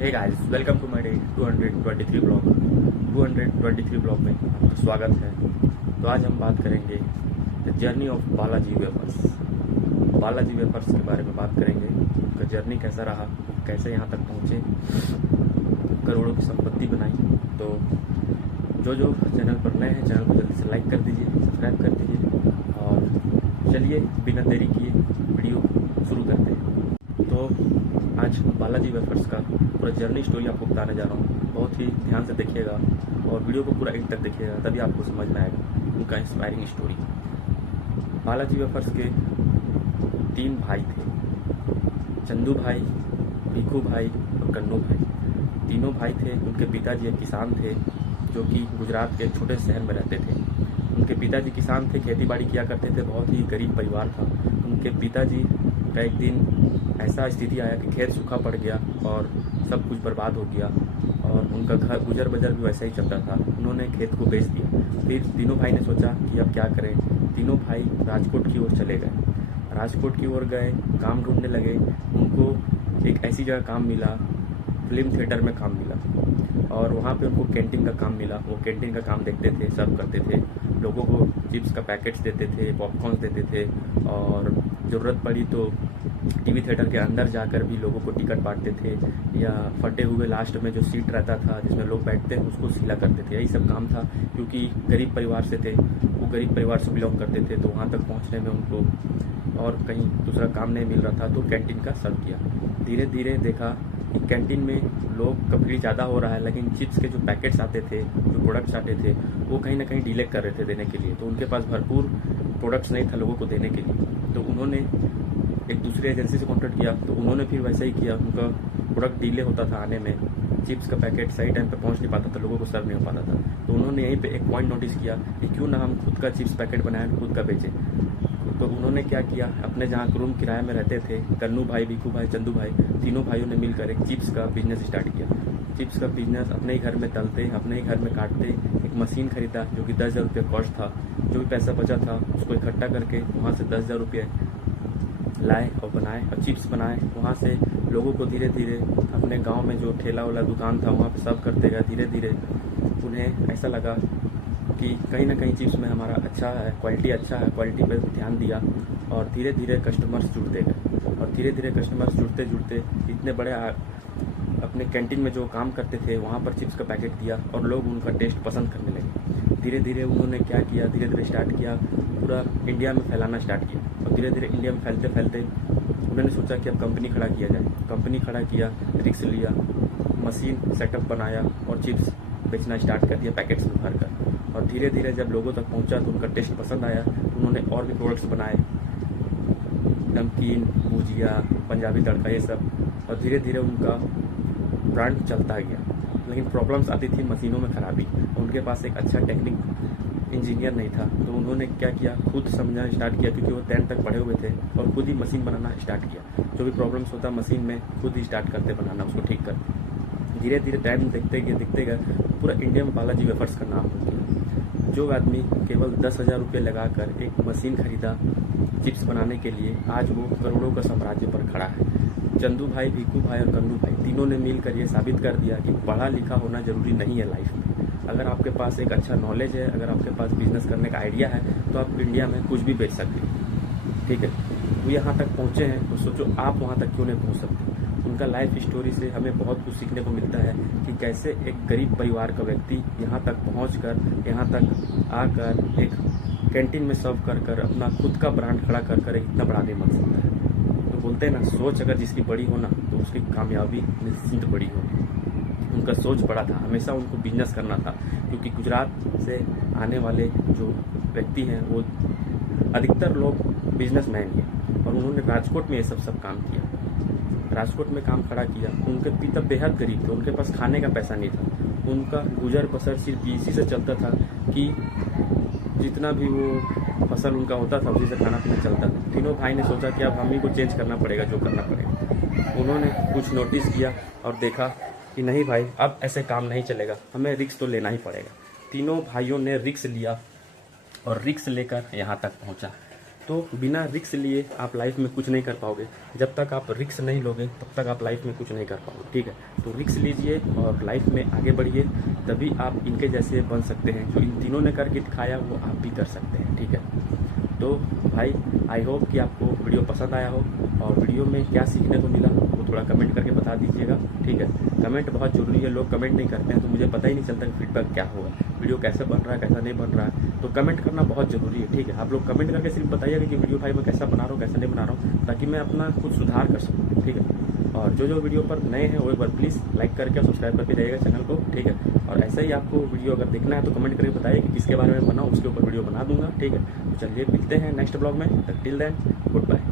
Hey guys, welcome to my day 223 blog. 223 blog में आपका स्वागत है। तो आज हम बात करेंगे the journey of Balaji wafers. Balaji wafers के बारे में बात करेंगे। उनका जर्नी कैसा रहा, कैसे यहाँ तक पहुँचे, करोड़ों की संपत्ति बनाई। तो जो चैनल पर नए हैं, चैनल को जल्दी से लाइक कर दीजिए, सब्सक्राइब कर दीजिए और चलिए बिना देरी किए वीडियो शुरू करते हैं। तो आज बालाजी वेफर्स का पूरा जर्नी स्टोरी आपको बताने जा रहा हूँ। बहुत ही ध्यान से देखिएगा और वीडियो को पूरा एंड तक देखिएगा, तभी आपको समझ में आएगा उनका इंस्पायरिंग स्टोरी। बालाजी वेफर्स के 3 भाई थे, चंदू भाई, भिखू भाई और कन्नू भाई। तीनों भाई थे। उनके पिताजी एक किसान थे जो कि गुजरात के एक छोटे शहर में रहते थे। उनके पिताजी किसान थे, खेती बाड़ी किया करते थे, बहुत ही गरीब परिवार था। उनके पिताजी का एक दिन ऐसा स्थिति आया कि खेत सूखा पड़ गया और सब कुछ बर्बाद हो गया और उनका घर गुजर बजर भी वैसा ही चलता था। उन्होंने खेत को बेच दिया। फिर तीनों भाई ने सोचा कि अब क्या करें। तीनों भाई राजकोट की ओर चले गए। राजकोट की ओर गए, काम ढूंढने लगे। उनको एक ऐसी जगह काम मिला, फिल्म थिएटर में काम मिला और वहाँ पे उनको कैंटीन का काम मिला। वो कैंटीन का काम देखते थे, सर्व करते थे, लोगों को चिप्स का पैकेट्स देते थे, पॉपकॉर्न देते थे और ज़रूरत पड़ी तो टीवी थिएटर के अंदर जाकर भी लोगों को टिकट बांटते थे या फटे हुए लास्ट में जो सीट रहता था जिसमें लोग बैठते हैं उसको सिला करते थे। यही सब काम था। क्योंकि गरीब परिवार से थे, वो गरीब परिवार से बिलोंग करते थे, तो वहाँ तक पहुँचने में उनको और कहीं दूसरा काम नहीं मिल रहा था, तो कैंटीन का सर्व किया। धीरे धीरे देखा कि कैंटीन में लोग का भीड़ ज़्यादा हो रहा है, लेकिन चिप्स के जो पैकेट्स आते थे, जो प्रोडक्ट्स आते थे, वो कहीं ना कहीं डिले कर रहे थे देने के लिए। तो उनके पास भरपूर प्रोडक्ट्स नहीं था लोगों को देने के लिए। तो उन्होंने एक दूसरी एजेंसी से कॉन्टैक्ट किया, तो उन्होंने फिर वैसा ही किया। उनका प्रोडक्ट डिले होता था आने में, चिप्स का पैकेट सही टाइम पे पहुंच नहीं पाता था, लोगों को सर्व नहीं हो पाता था। तो उन्होंने यहीं पे एक पॉइंट नोटिस किया कि क्यों ना हम खुद का चिप्स पैकेट बनाएं, खुद का बेचें। तो उन्होंने क्या किया, अपने जहाँ रूम किराए में रहते थे, कन्नू भाई, भिखू भाई, चंदू भाई, तीनों भाइयों ने मिलकर एक चिप्स का बिजनेस स्टार्ट किया। चिप्स का बिजनेस अपने ही घर में तलते, अपने ही घर में काटते। एक मशीन खरीदा जो कि 10,000 रुपये कॉस्ट था। जो भी पैसा बचा था उसको इकट्ठा करके वहाँ से 10,000 रुपये लाए और बनाए और चिप्स बनाए। वहाँ से लोगों को धीरे धीरे अपने गांव में जो ठेला वाला दुकान था वहाँ पे सर्व करते गए। धीरे धीरे उन्हें ऐसा लगा कि कहीं ना कहीं चिप्स में हमारा अच्छा है, क्वालिटी अच्छा है, क्वालिटी पर ध्यान दिया और धीरे धीरे कस्टमर्स जुड़ते गए। और धीरे धीरे कस्टमर्स जुड़ते जुड़ते इतने बड़े अपने कैंटीन में जो काम करते थे वहाँ पर चिप्स का पैकेट दिया और लोग उनका टेस्ट पसंद करने लगे। धीरे धीरे उन्होंने क्या किया, धीरे धीरे स्टार्ट किया, पूरा इंडिया में फैलाना स्टार्ट किया। और धीरे धीरे इंडिया में फैलते फैलते उन्होंने सोचा कि अब कंपनी खड़ा किया जाए। कंपनी खड़ा किया, रिस्क लिया, मशीन सेटअप बनाया और चिप्स बेचना स्टार्ट कर दिया पैकेट्स में भरकर। और धीरे धीरे जब लोगों तक पहुंचा तो उनका टेस्ट पसंद आया, उन्होंने और भी प्रोडक्ट्स बनाए, नमकीन, भुजिया, पंजाबी तड़का, ये सब। और धीरे धीरे उनका ब्रांड चलता गया। लेकिन प्रॉब्लम्स आती थी मशीनों में खराबी। उनके पास एक अच्छा टेक्निक इंजीनियर नहीं था, तो उन्होंने क्या किया, खुद समझना स्टार्ट किया। क्योंकि वो 10th तक पढ़े हुए थे और खुद ही मशीन बनाना स्टार्ट किया। जो भी प्रॉब्लम्स होता मशीन में खुद ही स्टार्ट करते बनाना, उसको ठीक करते। धीरे धीरे टाइम देखते गए पूरा इंडिया में बालाजी वेफर्स का नाम हो गया। जो आदमी केवल 10,000 रुपये लगाकर एक मशीन खरीदा चिप्स बनाने के लिए, आज वो करोड़ों का साम्राज्य पर खड़ा है। चंदू भाई, भिखू भाई और कन्नू भाई तीनों ने मिलकर ये साबित कर दिया कि पढ़ा लिखा होना ज़रूरी नहीं है लाइफ में। अगर आपके पास एक अच्छा नॉलेज है, अगर आपके पास बिजनेस करने का आइडिया है, तो आप इंडिया में कुछ भी बेच सकते हैं। ठीक है, वो यहाँ तक पहुँचे हैं, तो सोचो आप वहाँ तक क्यों नहीं पहुँच सकते। उनका लाइफ स्टोरी से हमें बहुत कुछ सीखने को मिलता है कि कैसे एक गरीब परिवार का व्यक्ति यहाँ तक पहुँचकर, यहाँ तक आकर एक कैंटीन में सर्व कर अपना खुद का ब्रांड खड़ा कर इतना बड़ा आदमी बन सकता है। तो बोलते हैं ना, सोच अगर जिसकी बड़ी हो ना तो उसकी कामयाबी निश्चिंत बड़ी होगी। उनका सोच बड़ा था, हमेशा उनको बिजनेस करना था। क्योंकि गुजरात से आने वाले जो व्यक्ति हैं वो अधिकतर लोग बिजनेसमैन हैं और उन्होंने राजकोट में ये सब काम किया। राजकोट में काम खड़ा किया। उनके पिता बेहद गरीब थे, उनके पास खाने का पैसा नहीं था। उनका गुजर बसर सिर्फ इसी से चलता था कि जितना भी वो फसल उनका होता था उसी से खाना पीना चलता था। तीनों भाई ने सोचा कि अब हम ही को चेंज करना पड़ेगा, जो करना पड़ेगा। उन्होंने कुछ नोटिस किया और देखा कि नहीं भाई, अब ऐसे काम नहीं चलेगा, हमें रिस्क तो लेना ही पड़ेगा। तीनों भाइयों ने रिस्क लिया और रिस्क लेकर यहाँ तक पहुँचा। तो बिना रिस्क लिए आप लाइफ में कुछ नहीं कर पाओगे। जब तक आप रिस्क नहीं लोगे तब तक आप लाइफ में कुछ नहीं कर पाओगे, ठीक है। तो रिस्क लीजिए और लाइफ में आगे बढ़िए, तभी आप इनके जैसे बन सकते हैं। जो इन तीनों ने करके दिखाया वो आप भी कर सकते हैं, ठीक है। तो भाई आई होप कि आपको वीडियो पसंद आया हो, और वीडियो में क्या सीखने को मिला वो थोड़ा कमेंट करके बता दीजिएगा, ठीक है। कमेंट बहुत ज़रूरी है, लोग कमेंट नहीं करते हैं तो मुझे पता ही नहीं चलता कि फीडबैक क्या होगा, वीडियो कैसे बन रहा है कैसा नहीं बन रहा है। तो कमेंट करना बहुत ज़रूरी है, ठीक है। आप लोग कमेंट करके सिर्फ बताइएगा कि वीडियो भाई मैं कैसा बना रहा हूँ कैसा नहीं बना रहा हूँ, ताकि मैं अपना कुछ सुधार कर सकूँ, ठीक है। और जो वीडियो पर नए हैं वो एक बार प्लीज़ लाइक करके और सब्सक्राइब करके जाइएगा चैनल को, ठीक है। और ऐसा ही आपको वीडियो अगर देखना है तो कमेंट करके बताइए कि किसके बारे में बनाओ, उसके ऊपर वीडियो बना दूंगा, ठीक है। तो चलिए मिलते हैं नेक्स्ट ब्लॉग में, तक टिल देन गुड बाय।